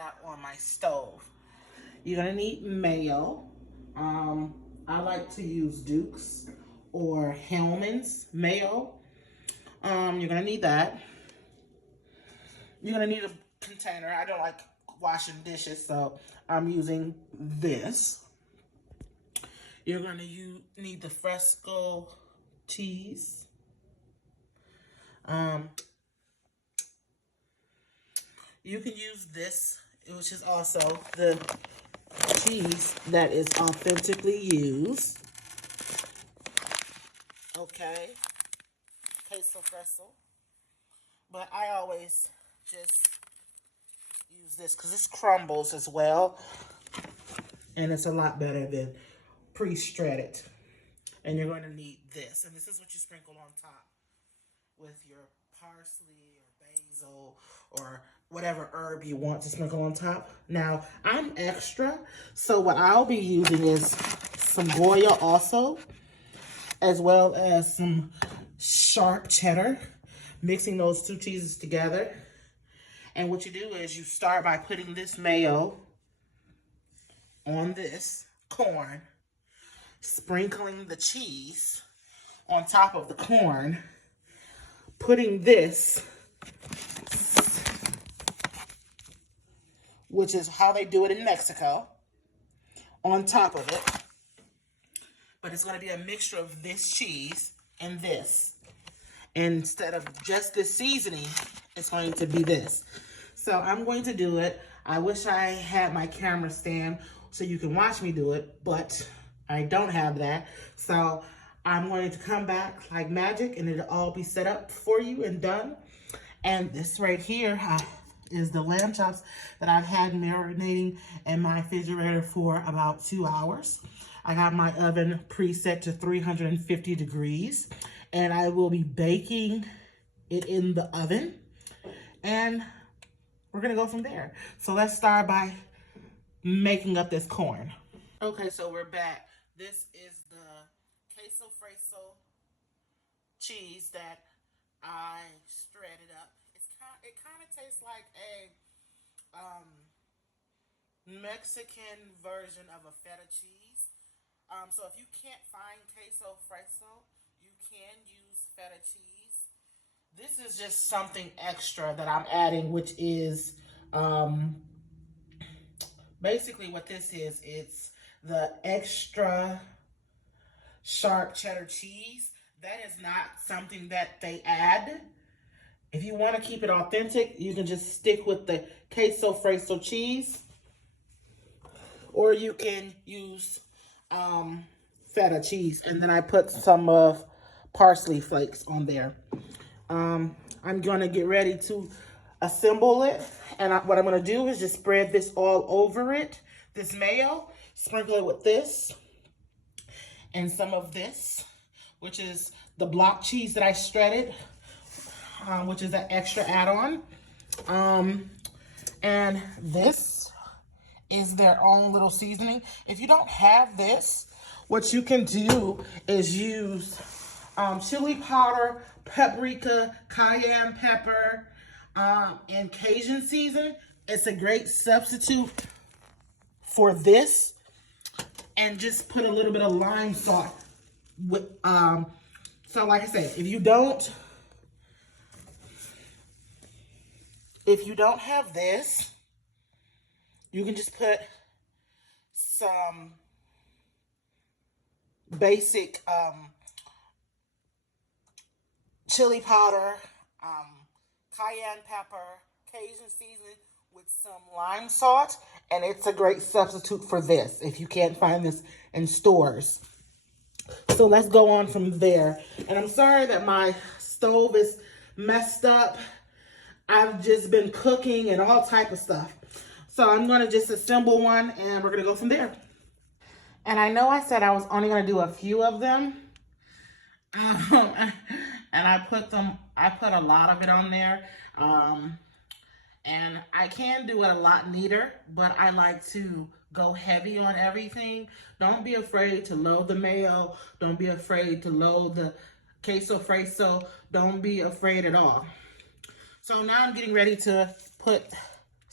out on my stove. You're gonna need mayo. I like to use Duke's or Hellman's mayo. You're gonna need that. You're gonna need a container. I don't like washing dishes, so I'm using this. You're gonna need the Fresco cheese. You can use this, which is also the cheese that is authentically used. Okay, queso fresco. But I always just use this because this crumbles as well. And it's a lot better than pre-shredded. And you're going to need this. And this is what you sprinkle on top with your parsley or basil or whatever herb you want to sprinkle on top. Now, I'm extra, so what I'll be using is some Goya also, as well as some sharp cheddar, mixing those two cheeses together. And what you do is you start by putting this mayo on this corn, sprinkling the cheese on top of the corn, putting this, which is how they do it in Mexico, on top of it. But it's going to be a mixture of this cheese and this. And instead of just this seasoning, it's going to be this. So I'm going to do it. I wish I had my camera stand so you can watch me do it, but I don't have that. So I'm going to come back like magic and it'll all be set up for you and done. And this right here is the lamb chops that I've had marinating in my refrigerator for about 2 hours. I got my oven preset to 350 degrees and I will be baking it in the oven and we're gonna go from there. So let's start by making up this corn. Okay, so we're back. This is the queso fresco cheese that I shredded up. It kind of tastes like a Mexican version of a feta cheese. So if you can't find queso fresco, you can use feta cheese. This is just something extra that I'm adding, which is basically what this is. It's the extra sharp cheddar cheese. That is not something that they add. If you want to keep it authentic, you can just stick with the queso fresco cheese. Or you can use feta cheese. And then I put some of parsley flakes on there. I'm going to get ready to assemble it. And what I'm going to do is just spread this all over it. This mayo. Sprinkle it with this. And some of this, which is the block cheese that I shredded, which is an extra add-on. And this is their own little seasoning. If you don't have this, what you can do is use chili powder, paprika, cayenne pepper, and Cajun season. It's a great substitute for this. And just put a little bit of lime salt with, so like I said, if you don't have this, you can just put some basic chili powder, cayenne pepper, Cajun seasoning with some lime salt, and it's a great substitute for this if you can't find this in stores. So let's go on from there. And I'm sorry that my stove is messed up. I've just been cooking and all type of stuff. So I'm going to just assemble one and we're going to go from there. And I know I said I was only going to do a few of them. And I put a lot of it on there. And I can do it a lot neater, but I like to go heavy on everything. Don't be afraid to load the mayo. Don't be afraid to load the queso fresco. Don't be afraid at all. So now I'm getting ready to put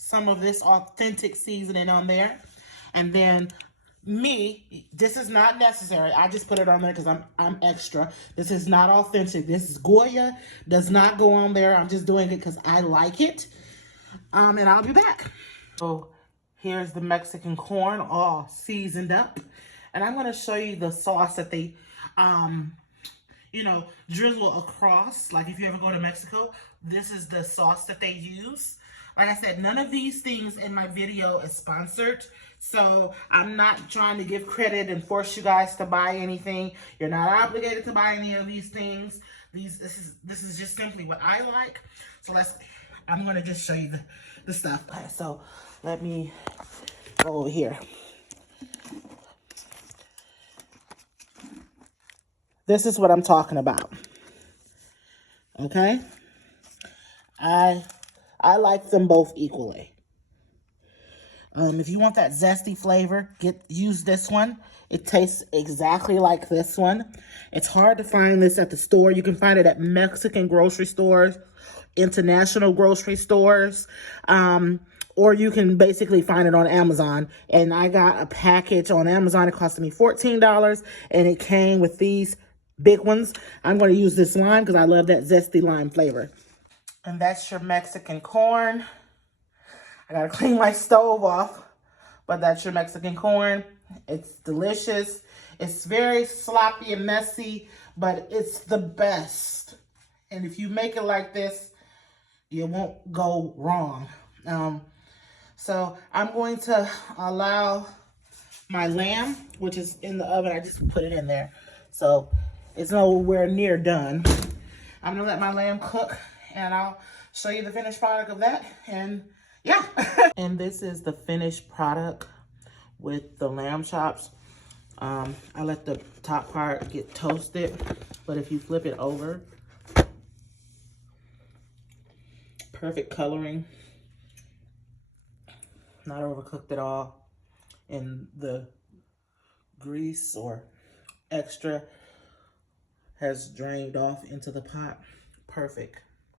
some of this authentic seasoning on there. And then this is not necessary. I just put it on there because I'm extra. This is not authentic. This is Goya. Does not go on there. I'm just doing it because I like it. And I'll be back. So here's the Mexican corn all seasoned up. And I'm going to show you the sauce that they, you know, drizzle across. Like if you ever go to Mexico, this is the sauce that they use. Like I said, none of these things in my video is sponsored. So I'm not trying to give credit and force you guys to buy anything. You're not obligated to buy any of these things. This is just simply what I like. So I'm going to just show you the stuff. Okay, so let me go over here. This is what I'm talking about. Okay? I like them both equally. If you want that zesty flavor, use this one. It tastes exactly like this one. It's hard to find this at the store. You can find it at Mexican grocery stores, international grocery stores, or you can basically find it on Amazon. And I got a package on Amazon. It cost me $14, and it came with these big ones. I'm going to use this lime because I love that zesty lime flavor. And that's your Mexican corn. I gotta clean my stove off, but that's your Mexican corn. It's delicious. It's very sloppy and messy, but it's the best. And if you make it like this, you won't go wrong. So I'm going to allow my lamb, which is in the oven. I just put it in there. So it's nowhere near done. I'm gonna let my lamb cook, and I'll show you the finished product of that. And yeah. And this is the finished product with the lamb chops. I let the top part get toasted, but if you flip it over, perfect coloring, not overcooked at all, and the grease or extra has drained off into the pot. Perfect.